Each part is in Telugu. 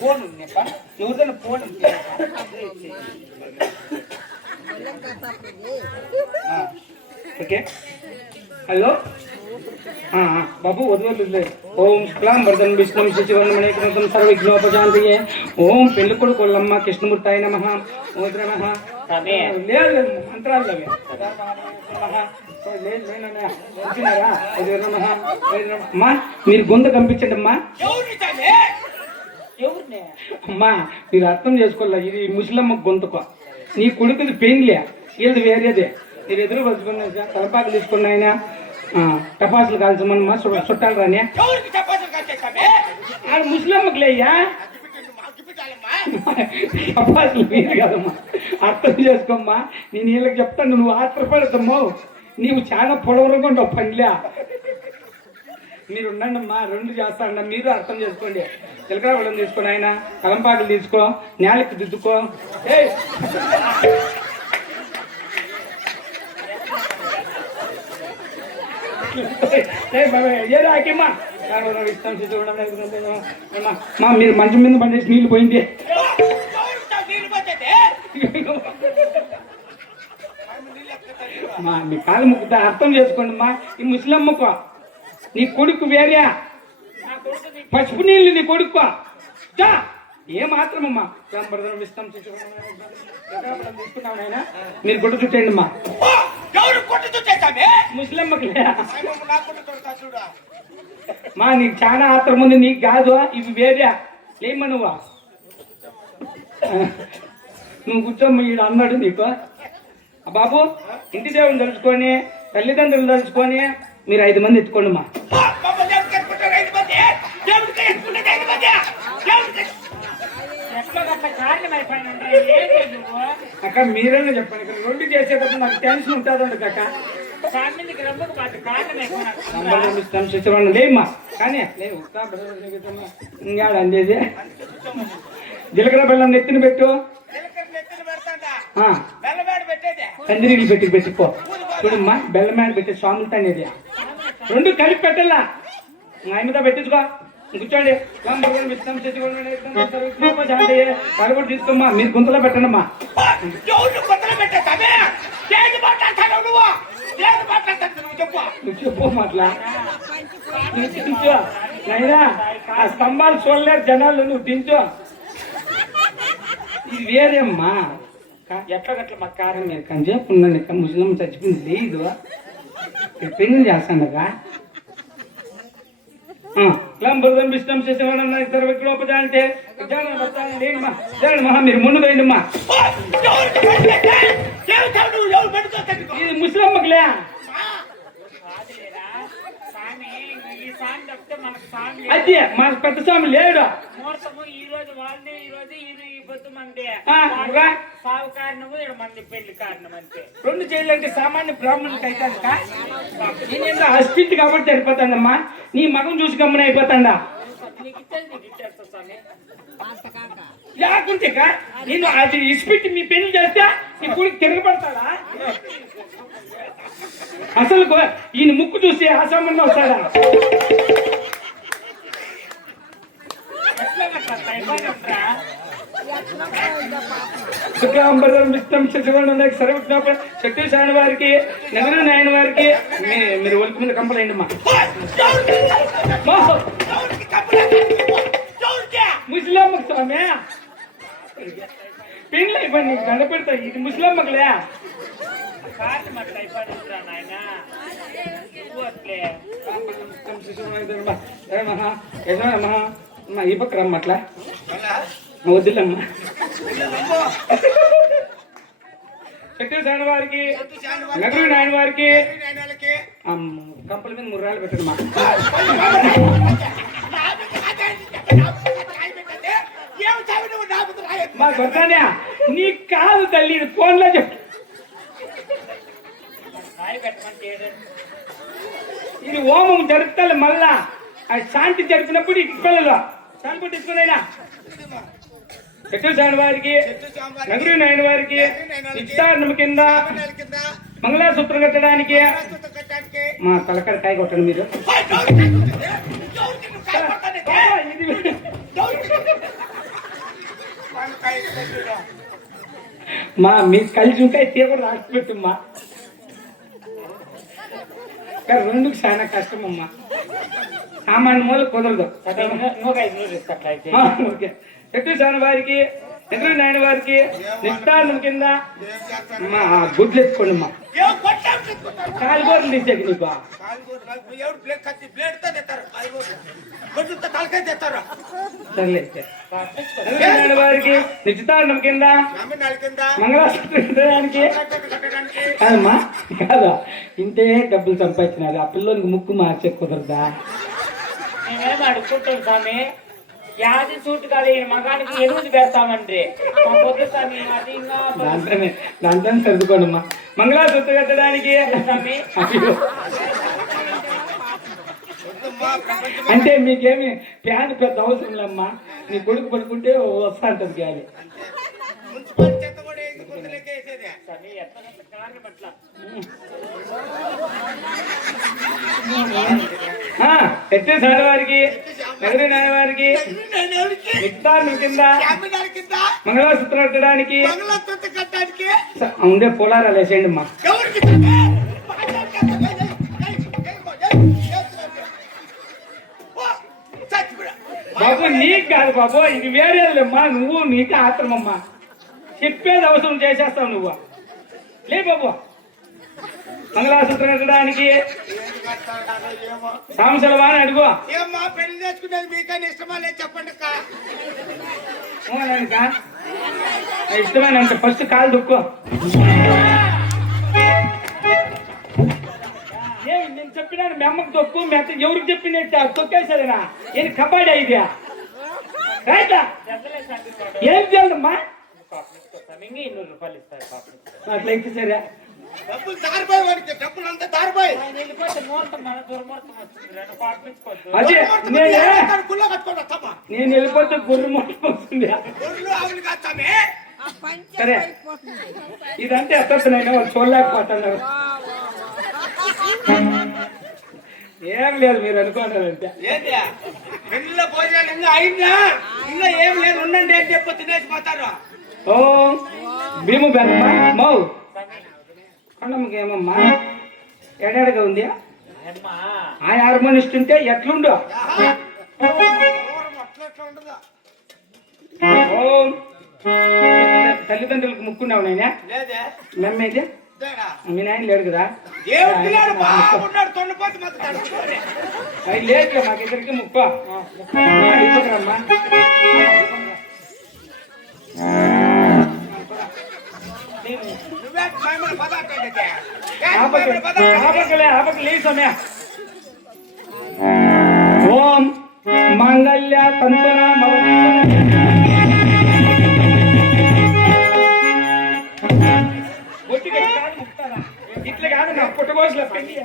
ఫోన్ ఎవరిదైనా ఫోన్ ఓకే. హలో బాబు వదిలేదు. ఓం శుక్లాం వరదం విష్ణుం శశివర్ణమణికృతం సర్వవిఘ్నోపశాంతయే. ఓం పెళ్లి కొడుకు కొల్లమ్మ కృష్ణమూర్తాయ నమః. ఓం నమః. లేదు మంత్రాలు అమ్మా మీరు గొంతు కంపించండి అమ్మా. అమ్మా మీరు అర్థం చేసుకోలే, ఇది ముసలమ్మ గొంతుకో. నీ కొడుకుది పెయిన్లే, వీళ్ళది వేరేదే. మీరు ఎదురు పలుచుకున్నా తలపాకు తీసుకున్న ఆయన టపాసులు కాల్చమన్నమ్మా. చుట్టాలు రాని ఆడ ముసలమ్మకులేయ్యా టపాసులు మీరు కదమ్మా. అర్థం చేసుకోమ్మా. నేను వీళ్ళకి చెప్తాను, నువ్వు ఆత్రపడతామ్మో. నీవు చాలా పొడవరుగా ఉండవు పనిలే. మీరు ఉండండమ్మా, రెండు చేస్తానమ్మా. మీరు అర్థం చేసుకోండి. చిలకడ పళ్ళం తీసుకోండి, ఆయన కలంపాకులు తీసుకో, నేలకి దిద్దుకో. మీరు మంచం మీద పనిచేసి నీళ్ళు పోయింది. మీ కాలు ముక్కుతా అర్థం చేసుకోండి అమ్మా. ఈ ముసలమ్మకు నీ కొడుకు వేరే, పసుపు నీళ్ళు నీ కొడుకు ఏ మాత్రమమ్మా. తీసుకున్నావు నాయన, మీరు గుడ్డ చుట్టండి అమ్మా. ముసలమ్మకి మా నీకు చాలా ఆత్రం ఉంది, నీకు కాదు. ఇవి వేరే ఏమ్మా. నువ్వు కూర్చోమ్మ. ఈడు అన్నాడు నీకు బాబు, ఇంటి దేవుని తలుచుకొని తల్లిదండ్రులు తలుచుకొని మీరు 5 మంది ఎత్తుకోండి మా. అక్క మీరేనా చెప్పండి. ఇక్కడ రెండు చేసేటప్పుడు నాకు టెన్షన్ ఉంటుందండి అక్క. లేమ్మా కానీ ఇంకాడ అందేది. జీలకర్ర బెల్లం నెత్తిన పెట్టు, కందిరీలు పెట్టుకో. చూడమ్మా, బెల్లం మీద పెట్టి స్వాములతో అనేది రెండు కలిపి పెట్టాలా. ఆయన మీద పెట్టించుకో. కూర్చోండి. కూడా తీసుకోమ్మా. మీరు గుంతలో పెట్టండమ్మా. చెప్పు మాట్లా దించు నైనా. ఆ స్తంభాలు చూడలేరు జనాలు, నువ్వు దించు. ఇది వేరేమ్మా. ఎట్లగట్ల మా కారం మీరు కానీ చెప్పున్నాను. ముస్లిం చచ్చిపోయింది లేదు, పెళ్లి చేస్తానుగా. మీరు ముందు పోయిందమ్మా. ఇది ముస్లింలే. అది మా పెద్ద స్వామి లేడు. రెండు చేయాలంటే సామాన్య బ్రాహ్మణులకి అయితే అస్తింటి కాబట్టి సరిపోతాడమ్మా. నీ మగం చూసి గమ్మన అయిపోతాడా లేకుంటే నేను అది ఇసిపెట్టి మీ పెళ్లి చేస్తే నీ కూడికి తిరగబడతాడా? అసలు ఈయన ముక్కు చూసి అసంబంధం వస్తాడా? శక్తిశాని వారికి, నగరు నాయన వారికి మీరు ఒలికి మీద కంపలేండి అమ్మా. ముస్లింకి స్వామి పెళ్ళి అయిపోయింది, గడపెడతా. ఇది ముస్లింలే. ఈ పక్క రమ్మ అట్లా వద్దులమ్మా. శక్తిశాని వారికి, నగరు నాయన వారికి కంపల మీద 3 రాళ్ళు పెట్టడమ్మా. మా కొడతానే నీకు కాదు తల్లి, ఫోన్లో చెప్పు. ఇది హోమం జరుపుతాలి. మళ్ళా శాంతి జరిపినప్పుడు ఇంటి పిల్లలు శాంతి తీసుకున్నాయినా. శక్తిశాని వారికి, నగరు నాయన వారికి నిశ్చారణం కింద మంగళసూత్రం కట్టడానికి మా తలకాయ కాయ కొట్టండి. మీరు ఇది మా మీకు కలిసి ఉంటాయి తీయకూడదు రాసి పెట్టుమ్మా రెండుకి చాలా కష్టం అమ్మా సామాన్య మూల కుదరదు ఓకే ఎటు సాన వారికి ఎదురు నాయన వారికి నిష్ఠానం కింద మా గుడ్లు ఎత్తుకోండి అమ్మా కాలిగోరలు తీసేది నీకు సర్లే నాయన వారికి నిశ్చితారణం కింద మంగళానికి కాదమ్మా కాదా ఇంతే డబ్బులు సంపాదించినారు ఆ పిల్లలకి ముక్కు మార్చే కుదరదా నేనేం అడుగుతుంటాను స్వామి యాది సూట్ కాదు మగానికి ఎరువులు పెడతామంటే దాంతో సర్దుకోండి అమ్మా మంగళాసూత్ర కట్టడానికి అంటే మీకేమి ప్యాంట్ పెద్ద అవసరం లేమ్మా నీ కొడుకు పడుకుంటే వస్తా అంటది గాలి ఎట్టి సాడవారికి నగరి నాయవారికి నిత్తాన్ని కింద మంగళసూత్రం కట్టడానికి ఉండే పొలారాలు వేసేయండి అమ్మా బాబు నీకు కాదు బాబు ఇది వేరేమ్మా నువ్వు నీకు ఆత్రమమ్మా చెప్పేది అవసరం చేసేస్తావు నువ్వు లే బాబు మంగళసూత్రం కట్టడానికి సాంసలవా అని అడుగు పెళ్లి చేసుకునేది మీకన్నా ఇష్టమా లేదు చెప్పండి ఇష్టమేనంత ఫస్ట్ కాలు దుక్కో నేను చెప్పినాను మీ అమ్మకి తొక్కు మీ అత్త ఎవరికి చెప్పినట్టు తొక్కేసారేనా ఏది కబడ్డీ ఇదియా రైట్లా ఏం చేయాలమ్మా అట్లయితే సరే డబ్బులు దారిపోయి వాడికి డబ్బులు అంతా దారిపోయి అదే నేను వెళ్ళిపోతే గుర్రు మొట్టమొస్తుంది సరే ఇదంటే ఎత్తనైనా వాళ్ళు చూడలేకపోతున్నారు ఏం లేదు మీరు అనుకోండి పెళ్లిలో భోజనాలు ఇంకా అయినా ఇంకా ఏం లేదు ఉండండి అని చెప్పి తినేసి పోతారు ఓ భీము బెన్నమ్మా మౌ కొండమ్మకి ఏమమ్మా ఎడాడిగా ఉంది ఆ హార్మోనిస్ట్ ఉంటే ఎట్లుండు ఓ తల్లిదండ్రులకు ముక్కున్నావు నాయన నమ్మేది మీ నాయన లేడు కదా లేదు మాకు ఇద్దరికి ముక్కు ఇవ్వకరమ్మా ఓం మంగళ్య ఇట్లా కాదు నా పుట్టగోసుల పెళ్లి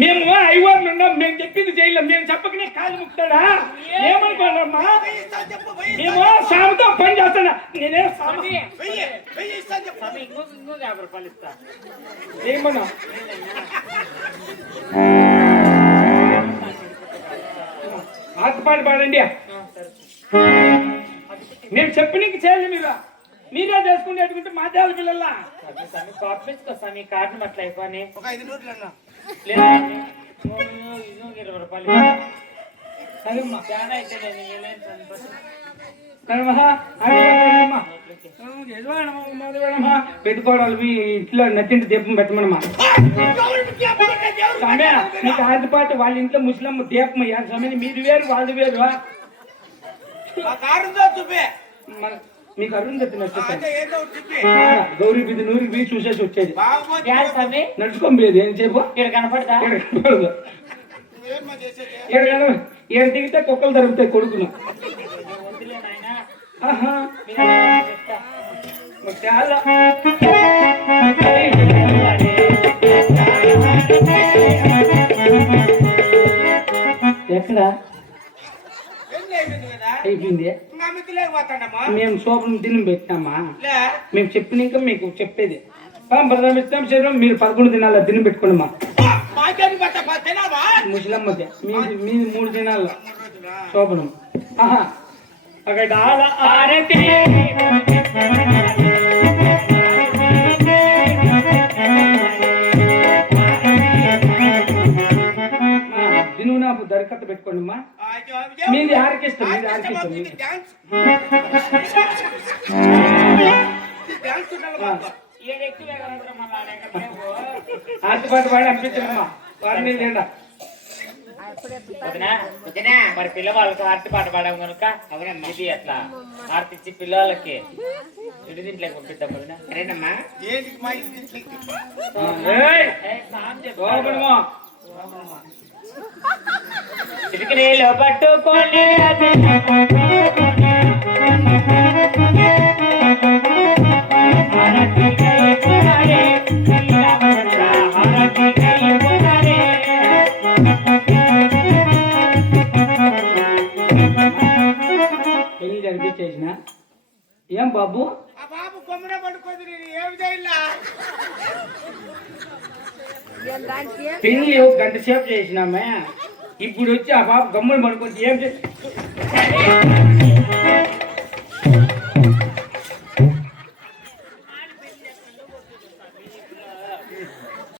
మేము ఐవార్లు ఉన్నాం మేము చెప్పింది చేయలేం మేము చెప్పకనే కాలు ముక్తాడా ఏమనుకోనమ్మా మేము సాముతో పని చేస్తాడా నేనే ఏమన్నా ఆటపాటు పాడండి మేము చెప్పనీకి చేయాలి మీరే చేసుకుంటే ఎట్టుకుంటే మా దేవాల పిల్లల్లా స్వామి కార్డు అట్లా అయిపోయి ఒక 5 నోట్లు అన్నా 20 రూపాయలు చాలా అయితే పెట్టుకోవడాలు ఇంట్లో నచ్చింటి దీపం పెట్టమనమ్మా నీకు ఆదిపాటు వాళ్ళ ఇంట్లో ముస్లిం దీపం అయ్యారు సమయం మీరు వేరు వాళ్ళు వేరు మీకు అరుంధతి నచ్చుతాను గౌరీ బిడ్డ నూరికి బీ చూసేసి వచ్చేది నడుచుకోలేదు ఏం చెప్పు కనపడదా కనపడదు ఏడు దిగితే కుక్కలు తరుగుతాయి కొడుకును చాలా ఎక్కడ అయిపోయింది మేము సోపం తిని పెట్టినామా మేము చెప్పినాక మీకు చెప్పేది ప్రథమ ఇస్తాం శరీరం మీరు 11 దినాల తిని పెట్టుకోండి మా నాకేమి పట్ట తినావా ముసలమ్మకి మీది 3 దినాల్లో శోభనం. ఆహా అక్కడ డాల ఆరతి నువ్వు నాకు దరఖాస్తు పెట్టుకోండి అమ్మా. మీది ఆర్కెస్ట్రా మీది ఆర్కెస్ట్రా మీది. ఆర్తిపాటు పాడి అనిపించమ్మా వారిని లేడా మరి పిల్లవాళ్ళకి ఆర్తి పాట పాడాము కనుక ఇది అట్లా ఆర్తిచ్చి పిల్లలకి ఇటు దీంట్లోకి పంపిద్దాం వదినా. సరేనమ్మా ఇటుకనేలో పట్టుకోండి పెళ్లి జరిపించేసిన ఏం బాబు ఆ బాబు కొమ్మన పడుకోదు నేను ఏమి చేయాలా పెళ్లి 1 గంట సేపు చేసినామే. ఇప్పుడు వచ్చి ఆ బాబు గమ్మున పడుకోవచ్చు ఏం చేసి